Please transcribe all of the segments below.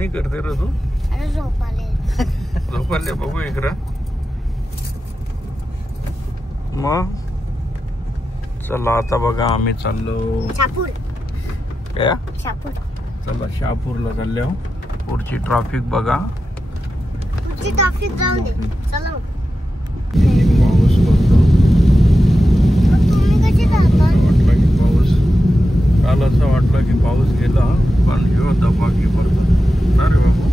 नाही करते रे तू? झोपाले बघू इकडं. मग चला आता बघा आम्ही चाललो काय चला शहापूरला चाललो. पुढची ट्रॅफिक बघा. पाऊस पडतो. वाटलं की पाऊस काल असं वाटलं की पाऊस गेला पण ह्यो दबाकी पडतो ना रे बाबू.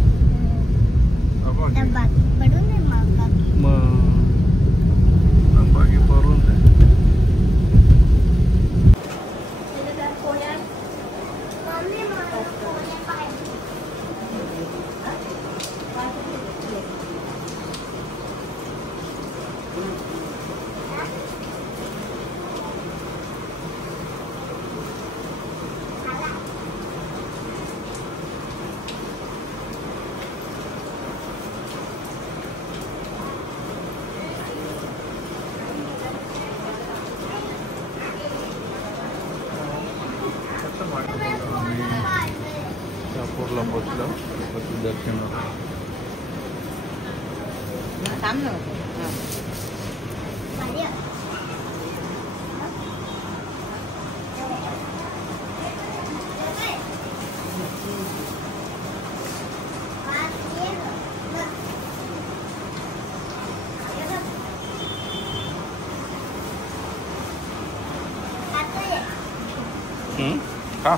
दबाकी पडून जाईल. शहापूरला पोचलो. दर्शन का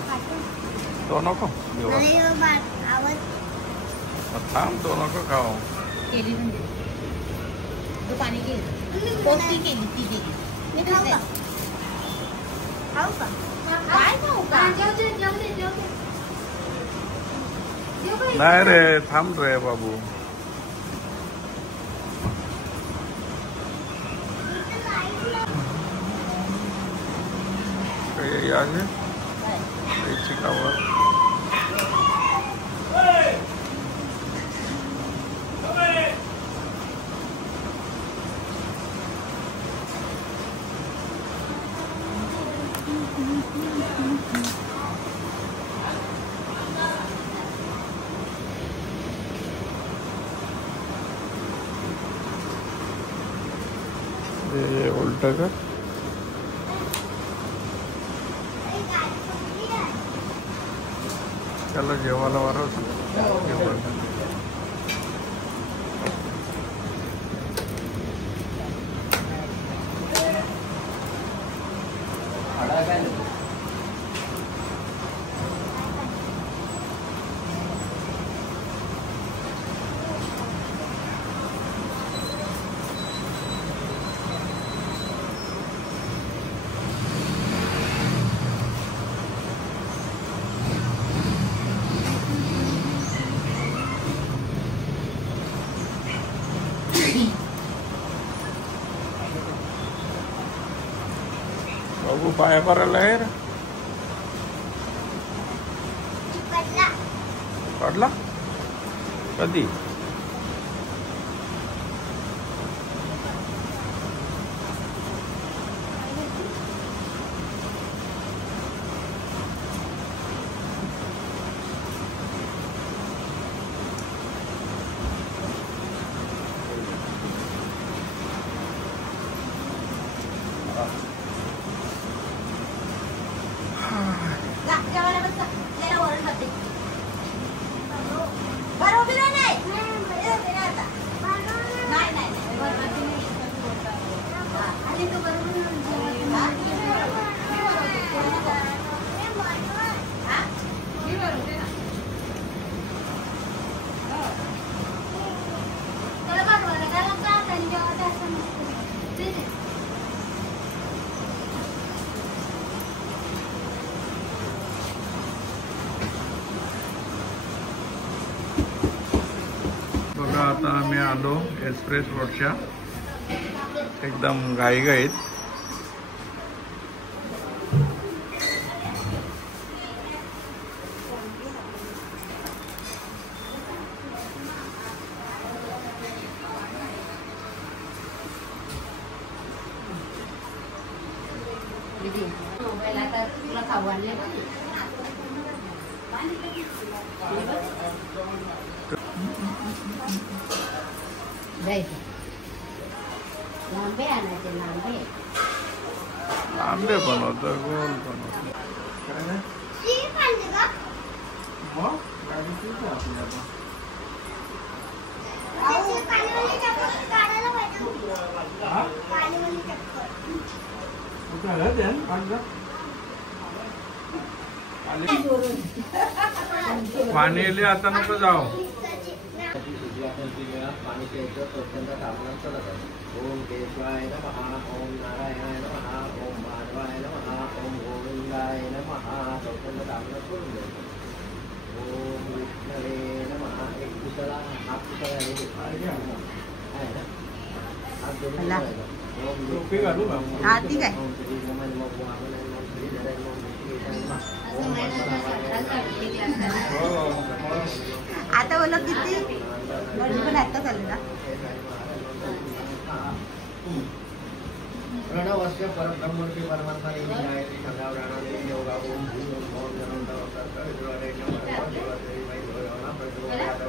तो नको थांब. तो नको खाऊ. पाणी केली पोस्टी केली ती केली. मी खाऊ का? खाऊ का? काय खाऊ का? नाही रे थांब रे बाबू. यायचे चिकावर उलट कर. त्याला जेवायला वारवतो. बाबू पाया पडायला आहे रे. पडला कधी? बघा आता आम्ही आलो एक्सप्रेस रोडच्या एकदम घाईघाईत. तुला खाऊ आणले लांबे आणायचे लांबे आंबे बनवतो गोल बनवतो पाणी येले आता नको जाओ पाणी प्यायचं स्वच्छंद साबणात चढत आहे ओम केशवाय नमः ओम नारायणाय नमः ओम माधवाय नमः ओम गोविंदाय नमः स्वच्छंद साबणात सोडून द्यायचं ओम विष्णवे नमः एक पुतळा हात पुतळा आहे ना हात जोडून ठेवायचा. ओम हा ठीक आहे ओम श्री रमण ओम वामन ओम श्री धरण ओम विष्णुवेशाय नमः ओम आता बोला किती पण आता चालू ना प्रणवस्य परब्रह्मणि परमात्मा नित्याय सदावराणादि योगा ओम भूम ओम जनंत सर्वरे नमः देवदेवी मय देवना प्रचोदयात्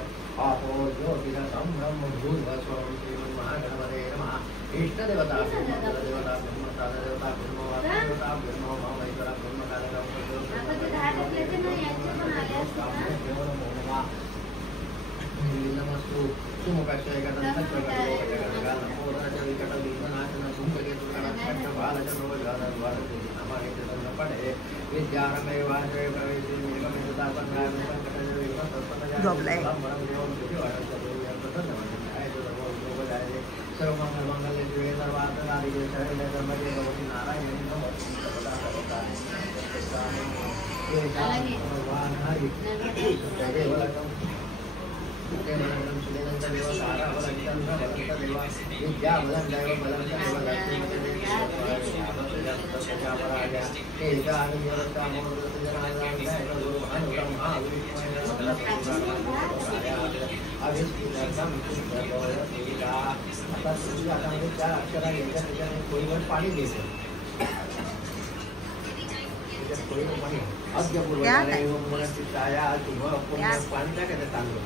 आपो ज्योतिः संब्रह्म भूर्भस्वं श्रीमन् महागणपते नमः इष्ट देवता देवता ब्रह्म साध देवता ब्रह्म देवता ब्रह्म महेश्वर ब्रह्म कालक नमस्तु सुमुखास्य पाणी घ्यायचं पाणी टाकायचं चांगलं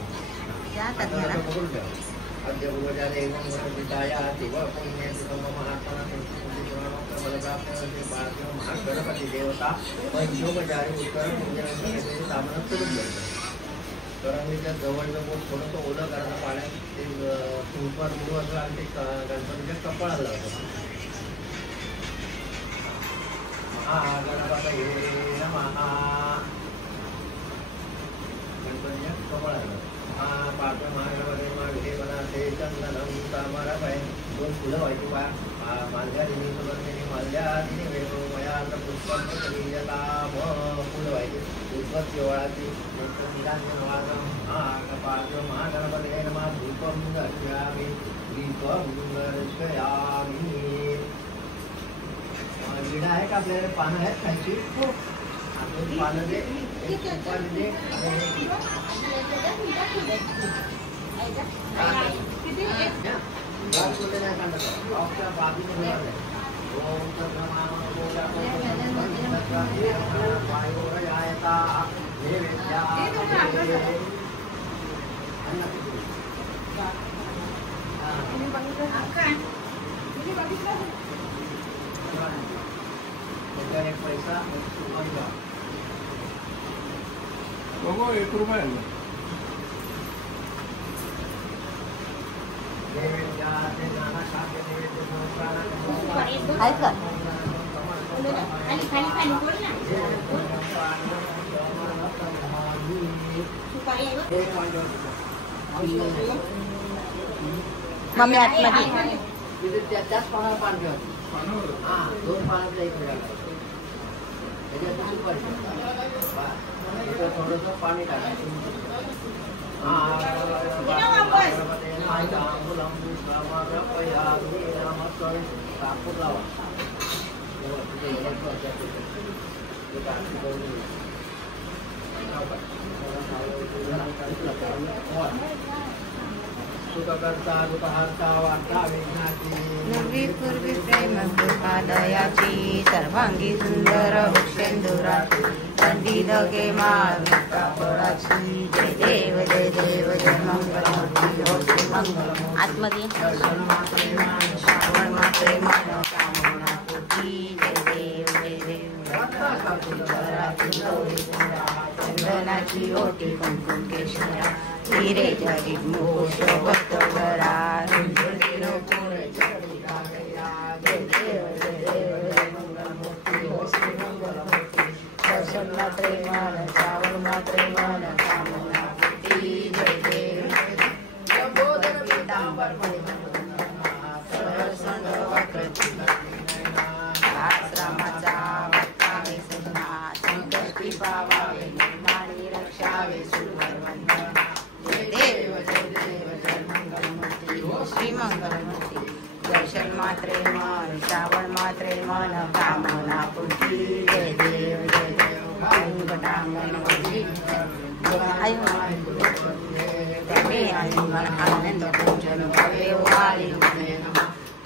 अद्य पूर्वजाले एवं पिताया शिव पुण्य महागणपती देवता पंचोपचारी उत्तर सामान करून द्यायचं करंगीच्या जवळचं बोट थोडंसं ओलं करायचं पाण्यात ते तुळपात उडू असं आणि ते गणपतीच्या कपाळाला लावतं महागणपतये नमः गणपतीच्या कपाळाला पार्श्व महागणपती मागे बनाते चंदनम समर्पय दोन फुलं व्हायची बा मालगादिनी सुगंधिनी माल्यादिनी वेगो मयात पुष्पम कलियताम फुलं व्हायची पुष्पत केवळाची नंतर निरांजन वादम पार्श्व महागणपती नमः धूपम दर्शयामि दीपम दर्शयामि विडा आहे का आपल्याकडे पानं आहेत खायची पानं दे पाणी दे एक पैसा बघू 1 रुपया आहे का मम्मी आतमध्ये त्याच पानाला पान ठेवायचं हा 2 पानाचा एक मिळाला त्याच्यात सुपारी थोडंसं पाणी टाकायचं कापूर लावा सुखकर्ता दुःखहर्ता वार्ता विघ्नाची नवी पूर्वी प्रेम कृपादयाची सर्वांगी सुंदर वृक्षेंदुराची कंदी धगे माळ फळाची जय देव जय देव जय मंगल मंगल आत्मदी श्रावण मात्रे मान कामना पूर्ती जय देव जय देव चंदनाची ओटी कुंकुम केशरा हिरे जगी मुकुट भक्तगरा दर्शन मात्रे मान श्रावण मात्रे मान कामना पूर्ती जय देव लंबोदर पीतांबर आश्रमाचा भक्तावे सजना संकष्टी पावावे निर्माणी रक्षावे सुरवंदना जय देव जय मंगलमूर्ती श्री मंगलमूर्ती दर्शन मात्रे मन श्रावण मात्रे मन कामना पूर्ती जय देव जय देव अंगटांगण आनंद पूजन तमेव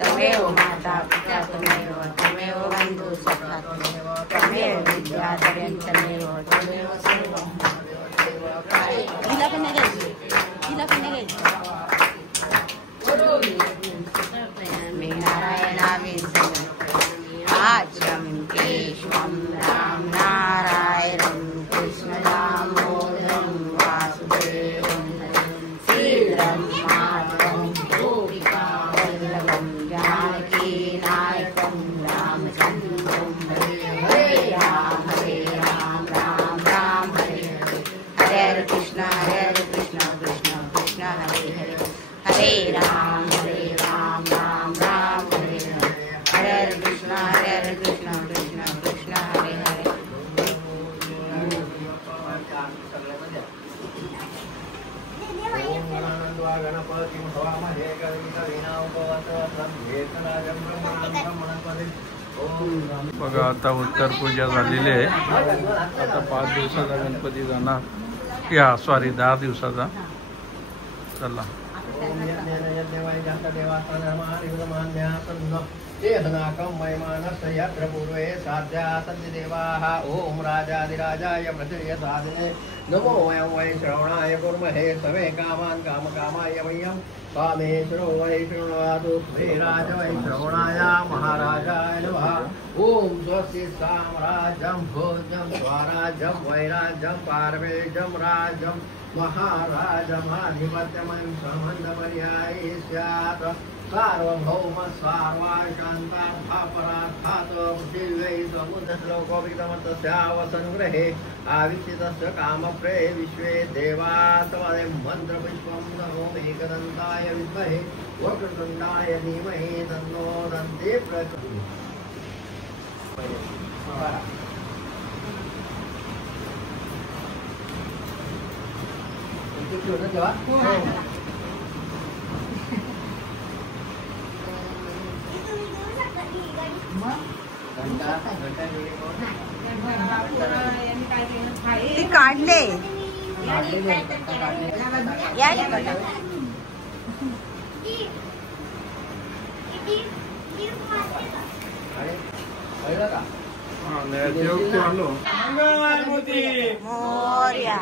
तमेव माता पिता तमेव बंधु सखा तमेव विद्याधरं तमेव सर्वं मी नारायणावे आश्रम केशवं राम नारायणं कृष्ण दामोदरं वासुदेवं श्रीधरं माधवं गोपिका वल्लभं जानकी नायकं रामचन्द्रं हरे राम राम राम हरे हरे हरे कृष्ण कृष्ण कृष्ण हरे हरे हरे राम राम हरे हरे हरे कृष्ण कृष्ण कृष्ण हरे हरे गणपती हवामहे बघा आता उत्तर पूजा झालेली आहे. आता 5 दिवसाचा गणपती जाणार या सॉरी 10 दिवसाचा. चला यत्र पूर्वे साध्या सन्ति देवाः ओम राजाधिराजाय प्रचर्य साधने नमो वयं वै श्रवणाय कुर्महे सवे कामान् कामकामाय वयं कामेश्वरो वै शृण्वतु श्रीराज वै श्रवणाय महाराजाय नमः ओम स्वस्ति साम्राज्यं भोज्यं स्वराज्यं वैराज्यं पारमेज्यं राज्यं महाराजमाधिपत्यमं सम्बन्धपर्यायी स्यात् सार्वभौम सार्वाशान्ताभापरार्थात् पृथिव्यै समुद्रश्लोकोपितमतस्यावसङ्ग्रहे आविष्टितस्य कामप्रे विश्वे देवास्तमदे मन्त्रपुष्पं नमोमि एकदन्ताय विद्महे वक्रतुण्डाय धीमहि तन्नो दन्ति ती काढले या मोरया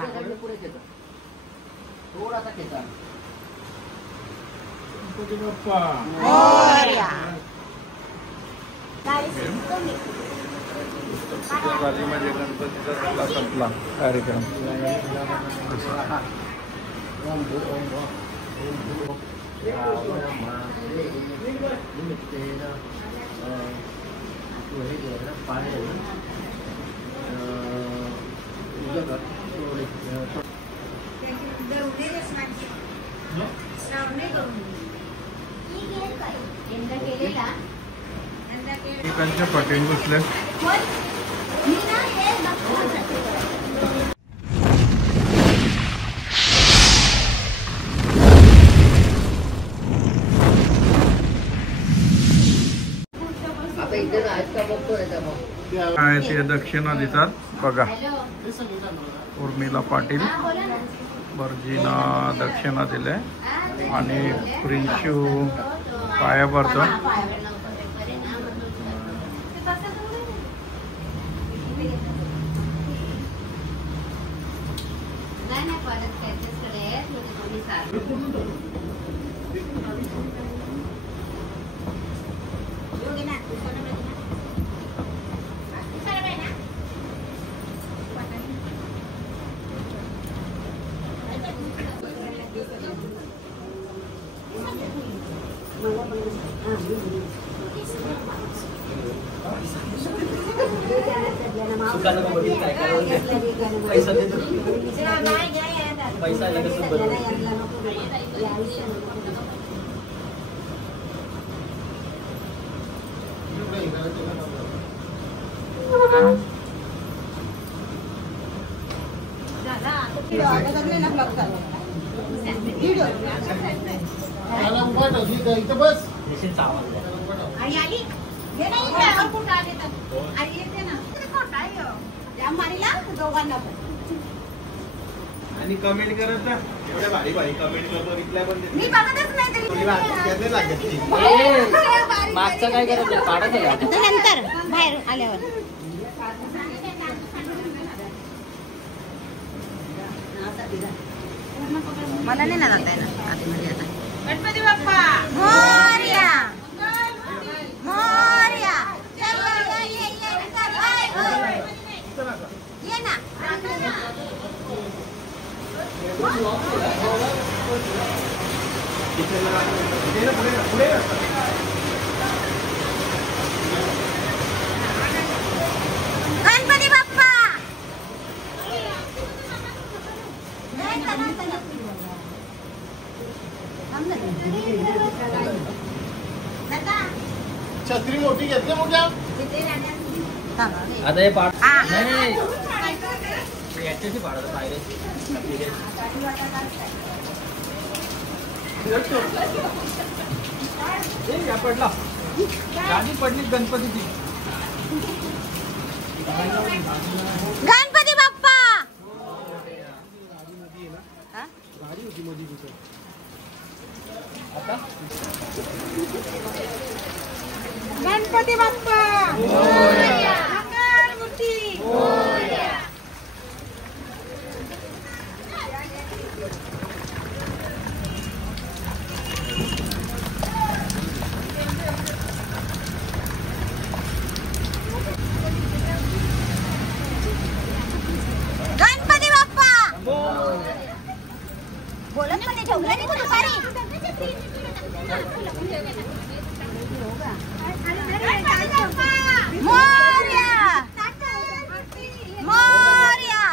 थोडासा खेचा मोरया झाली म्हणजे गणपतीचा झाला संपला कार्यक्रम. एकांच्या पाठीण बसले. काय ते दक्षिणा देतात बघा. उर्मिला पाटील भटजीनं दक्षिणा दिले आणि प्रिन्शू पाया पडतो. पैसा आणि कमेंट करत ना एवढ्या भारी भारी कमेंट करतो रिप्लाय पण देत मी बघतच नाही तरी मागचं काय करायचं काढायचं नंतर बाहेर आल्यावर मला नाही ना जाता येणार आतमध्ये आता. गणपती बाप्पा मोरया मोरया ये ना गणपती बाप्पा छत्री मोठी घेतली मोठ्या आता हे पाठ नाही याच्याशी पाडत पायरे पडला गाडी पडली गणपतीची. गणपती बाप्पा गाडी होती मध्ये कुठे गणपती बाप्पा मंगलमूर्ती गणपती बाप्पा बोलत पण ठेवलं नाही कुठे सारी मोरया मोरया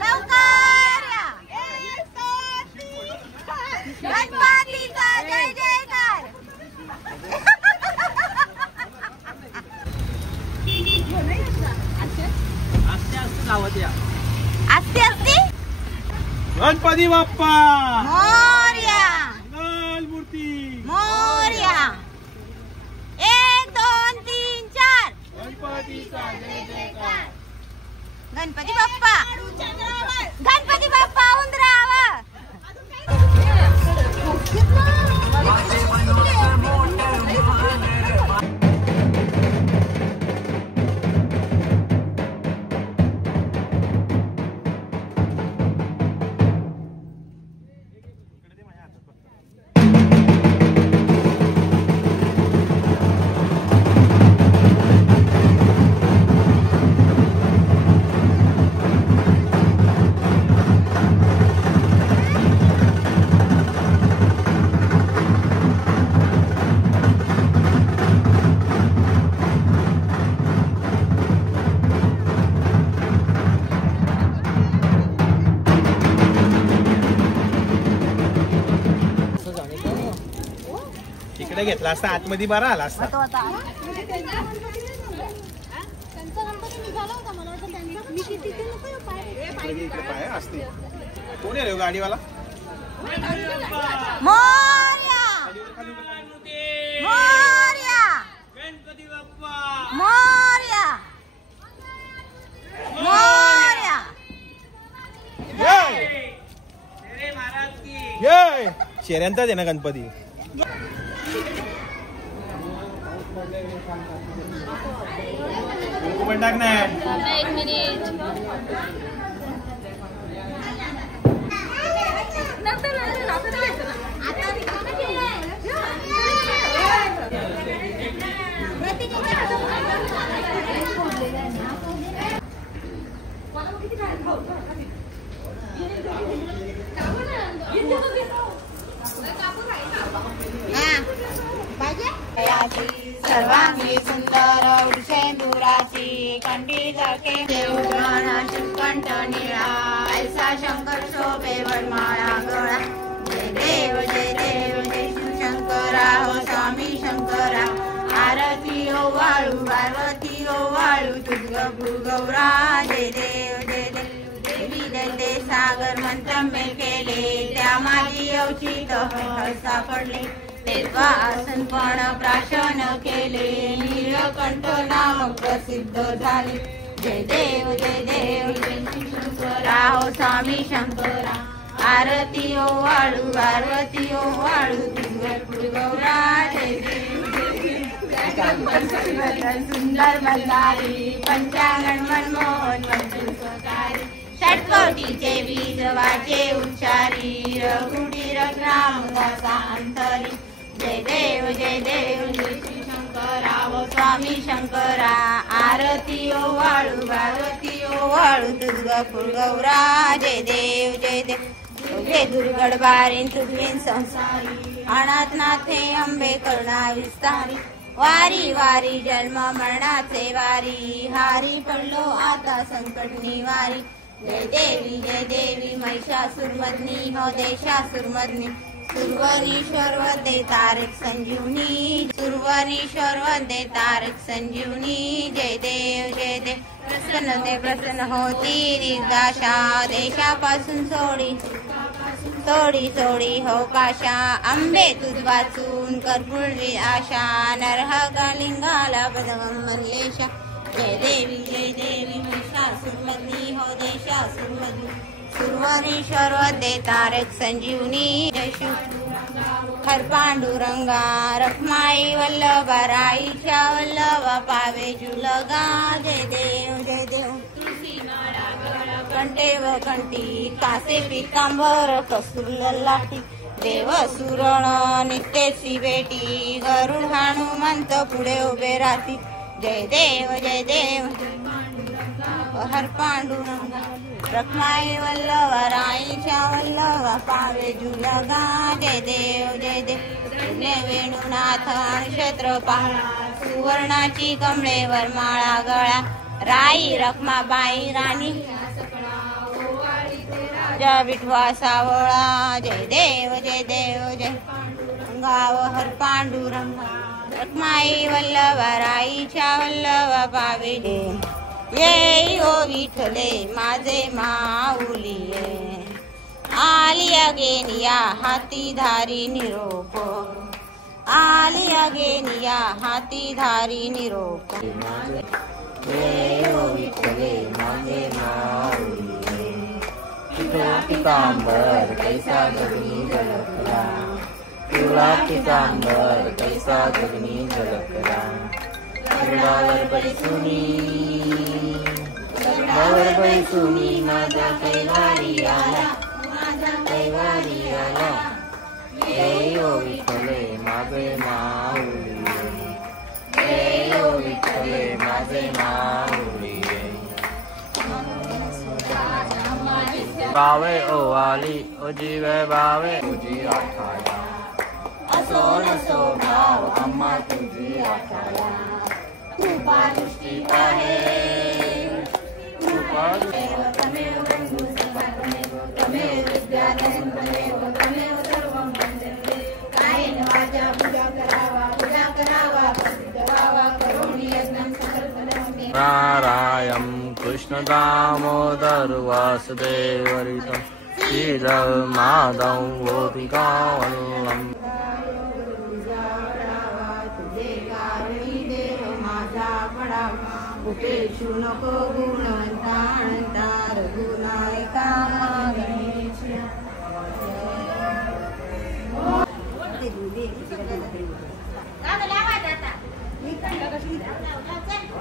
लवकर या गणपतीचा जय जयकार. आस्ते आस्ते गणपती बाप्पा मोरया मंगलमूर्ती मोरया 1 2 3 4 गणपतीचा जय जयकार. गणपती बाप्पा गणपती बाप्पा उंदरावर तिकडे घेतला असता आतमध्ये बरा आला असता. पाय असते कोण आहे गाडीवाला मोरया मोरया गणपती बाप्पा मोरया मोरया जय शेऱ्यांचाच आहे ना गणपती. टाक ना. एक मिनिट. सर्वांगी सुंदर वृषेंदुराची कंठीत केवळाची कंठ निळा ऐसा शंकर शोभे वनमाळा गळा. जय देव जय देव जय शिवशंकरा हो स्वामी शंकरा. आरती ओ वाळू पार्वती ओ वाळू तुझ गौरा. जय देव जय देव देवी जय दे सागर मंत्र मे केले त्या माझी अवचित सापडले. तेव्हा आसन पण प्राशन केले नीलकंठ नाम प्रसिद्ध झाले. जय देव जय देव जय शंकरा हो स्वामी शंकरा. आरती ओ वाळू पार्वती ओ वाळू तुझ गौरा. जय देव सुंदर बंधारी पंचांगण मनमोहन मंजुकारी. षटकोटीचे बीज वाचे उच्चारी रघुडी रघुराम दासा अंतरी. जय देव जय देव जय शंकरा हो स्वामी शंकरा. आरती ओ वाळू पार्वती ओ वाळू तुझ गौरा. जय देव जय देव तुझे दुर्गड बारीन तुझे संसारी. अनाथ नाथे अंबे करुणा विस्तारी. वारी वारी जन्म मरणाचे वारी हारी पडलो आता संकट निवारी. जय देवी महिषासुरमर्दिनी हो देशासुरमर्दिनी. सुरवनीश्वर वंदे तारक संजीवनी. सुरवनीश्वर वंदे तारक संजीवनी. जय देव प्रसन्न होती दिग्दाशा देशापासून सोडी हो काशा. आंबे तुझ वाचून कर्पूर्वी आशा नरह कलिंगाला पदगम मल्लेशा. जय देवी महिषासुरमर्दिनी हो देशासुरमर्दिनी. सुरवनीश्वर वंदे तारक संजीवनी. जय शिव हर पांडुरंगा रखमाई वल्लभा राईच्या वल्लभा पावे जुलगा. जय देव कंठे व कंठी कासे पितांबर कसूर लाटी. देव सुरण नित्येची बेटी गरुड हनुमंत पुढे उभे राहती. जय देव हर पांडुरंगा रखमाई वल्लभा राईच्या वल्लभा पावे जुलगा. जय देव वेणुनाथ नक्षत्र पाहला सुवर्णाची कमळे वरमाळा गळा. राई रखमाबाई राणी राजा विठवा सावळा. जय देव जय गाव हर पांडुरंगा रखमाई वल्लभा राईच्या वल्लभा पावे. ये ओ विठले माझे माऊली आली अगेनिया हाती धारी निरोप. आली अगेनिया हाती धारी निरोप. ये ओ विठले माझे माऊली पितांबर कैसा गगनी झलकला. तुला पितांबर कैसा गगनी झलकला. गरुडावर बैसुनी माझा कैवारी आला. जय ओ विठले माझे माऊली. जय ओ विठले माझे माऊली. बावे ओ वाली ओ जीवे बावे तुझी आठाया. असो नसो भाव अम्मा तुझी आठाया. कृपा दृष्टी आहे नारायण कृष्ण दामोदर वासुदेव हरितं श्रीधर माधव गोपिकावल्लभम्. उपेक्षु नको गुणवंता अनंता रघुनायका गणेश.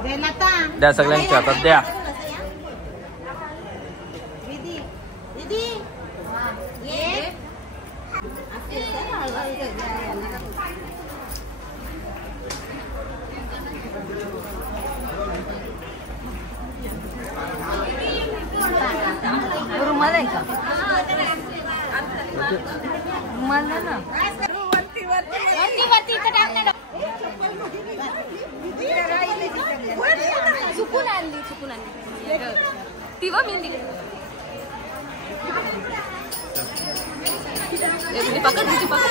द्या सगळ्यांच्या हातात द्या. रुमाल आहे का? रुमाल ना चुकून आणली ती व मेहंदी पकड तुझी पकड.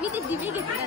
मी ते दिवे घेतले.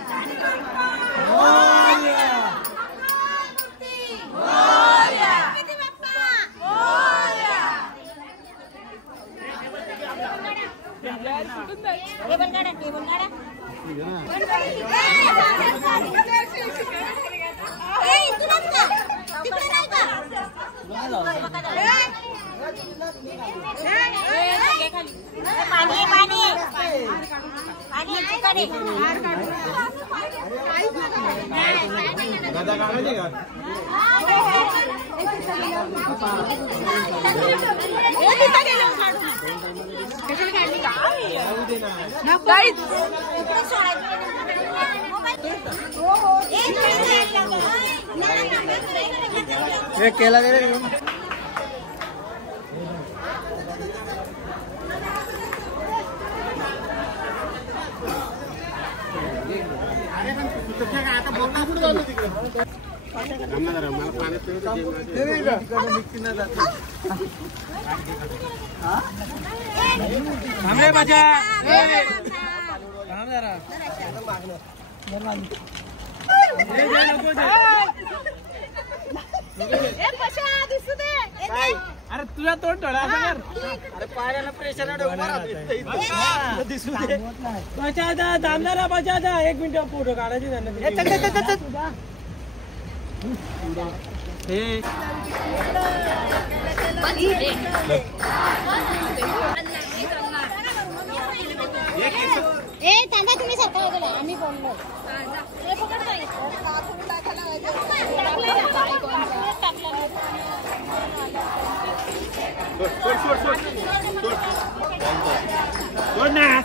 केला दे रे. थांबे माझ्या अरे तुझा तोंड थोडा अरे पायाला प्रेशर दिसू दे. बचादा थांबणारा बचादा 1 मिनिट फोटो काढायची त्यांना. तुम्ही सकाळ आम्ही बोललो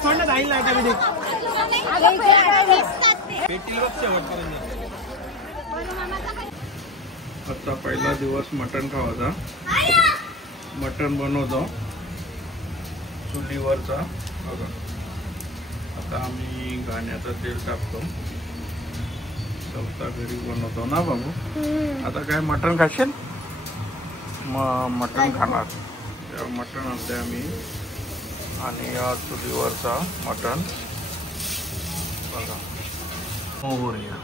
सोड ना जाईल ना आजचा पहिला दिवस मटण खावायचा. मटण बनवतो चुलीवरचा. बघा आता आम्ही घाण्याचं तेल टाकतो. स्वतः घरी बनवतो ना बाबू. आता काय मटण खाशील? मटण खाणार. मटण आणते आम्ही आणि या चुलीवरचा मटण. बघा मोहऱ्या.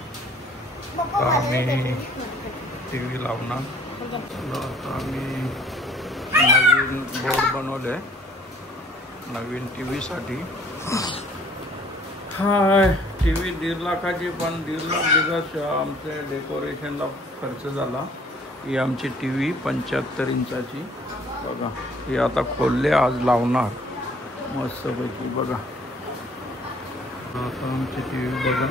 आता आम्ही टी व्ही लावणार. आता आम्ही नवीन बोर्ड बनवले नवीन टी व्हीसाठी. हाय टी व्ही 1.5 लाखाची पण 1.5 लाख दिवस आमचे डेकोरेशनला खर्च झाला. ही आमची टी व्ही 75 इंचाची. बघा ही आता खोलले आज लावणार मस्तपैकी. बघा आता आमची टी व्ही बघा.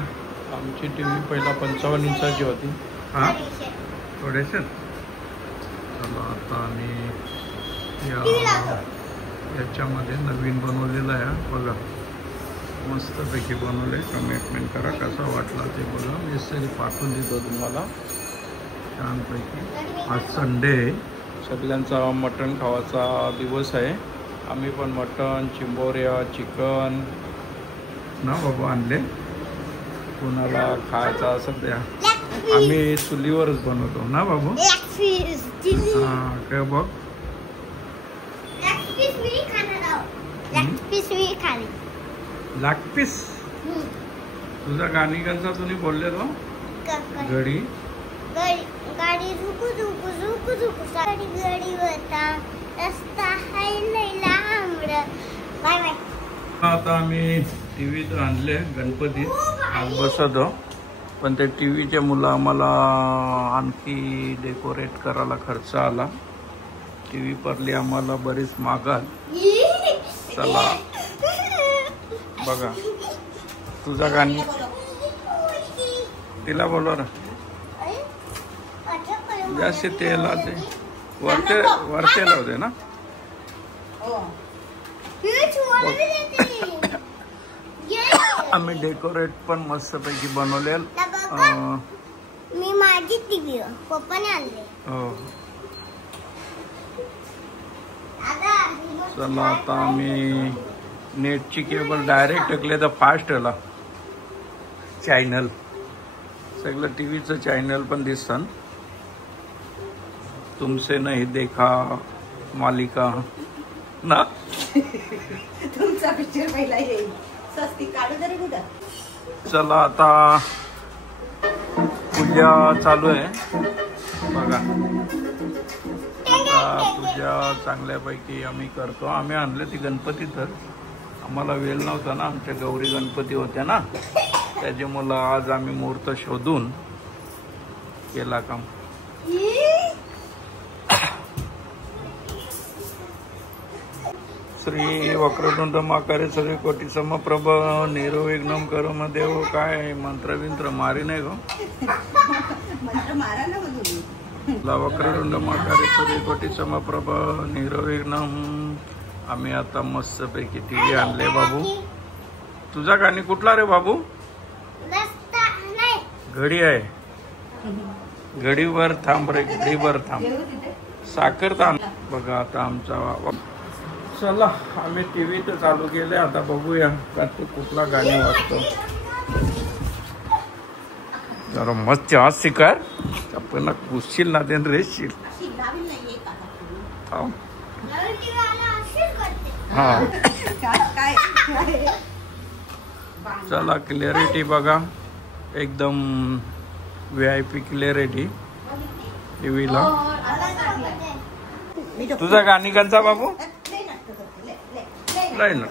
आमची टी व्ही पहिला 55 इंचाची होती. हां थोडेसे. चला आता आम्ही याच्यामध्ये नवीन बनवलेलं आहे. बघा मस्तपैकी बनवले. कमेंट करा कसा वाटला ते. बघा मी सगळी पाठवून देतो तुम्हाला छानपैकी. आज संडे सगळ्यांचा मटण खावायचा दिवस आहे. आम्ही पण मटण चिंबोऱ्या चिकन ना बाबा आणले. कोणाला खायचा सध्या आम्ही चुलीवरच बनवतो ना बाबू. हां काय बघ लाग पीस. तुझा गाणिकांचा तुम्ही बोलले तो घडी गाडी झुकू झुकू झुकू झुकू साडी गाडी होता रस्ता हाय लैला आमरा. Bye bye. आता आम्ही टी व्ही आणले गणपतीत आज बसतो. पण ते टी व्हीच्या मुलं आम्हाला आणखी डेकोरेट करायला खर्च आला. टी व्ही परली आम्हाला बरीच मागाल. चला बघा तुझा गाणी तिला बोलव ना जास्त तेलाचे वरते लावते ना आम्ही डेकोरेट पण मस्त पैकी बनवले मी माझी टीव्ही पप्पाने आणले हो चला आता आम्ही नेटची केबल डायरेक्ट टाकले तर फास्ट आला चॅनल सगळं टीव्हीचं चॅनल पण दिसतं तुमसे नहीं देखा मालिका ना तुमचा पिक्चर पहिला येईल सस्ती काढू तरी कुठं चला आता पूजा चालू आहे बघा आता पूजा चांगल्यापैकी आम्ही करतो आम्ही आणले ती गणपती तर आम्हाला वेळ नव्हता ना आमच्या गौरी गणपती होत्या ना त्याच्यामुळं आज आम्ही मुहूर्त शोधून केला काम श्री वक्रतुंड महाकाय सूर्यकोटी समप्रभ निर्विघ्नं कर्म देव काय मंत्रविंत्र मारी नाही गो मंत्र मारा ना तुम्ही वक्रतुंड महाकाय सूर्यकोटी समप्रभ निर्विघ्नं आम्ही आता मस्त पैकी टीव्ही आणले बाबू तुझा गाणी कुठला रे बाबू घडी आहे घडीवर थांब रे घडीवर थांब साखर थांब बघा आता आमचा चला आम्ही टीव्ही तर चालू केले आता बघूया का तू कुठला गाणी वाजतो जरा मस्त आज शिकार आपण कुशील ना देन रेशील हा चला क्लिअरिटी बघा एकदम VIP क्लिअरिटी टीव्हीला तुझा गाणी गांचा बाबू नाही ना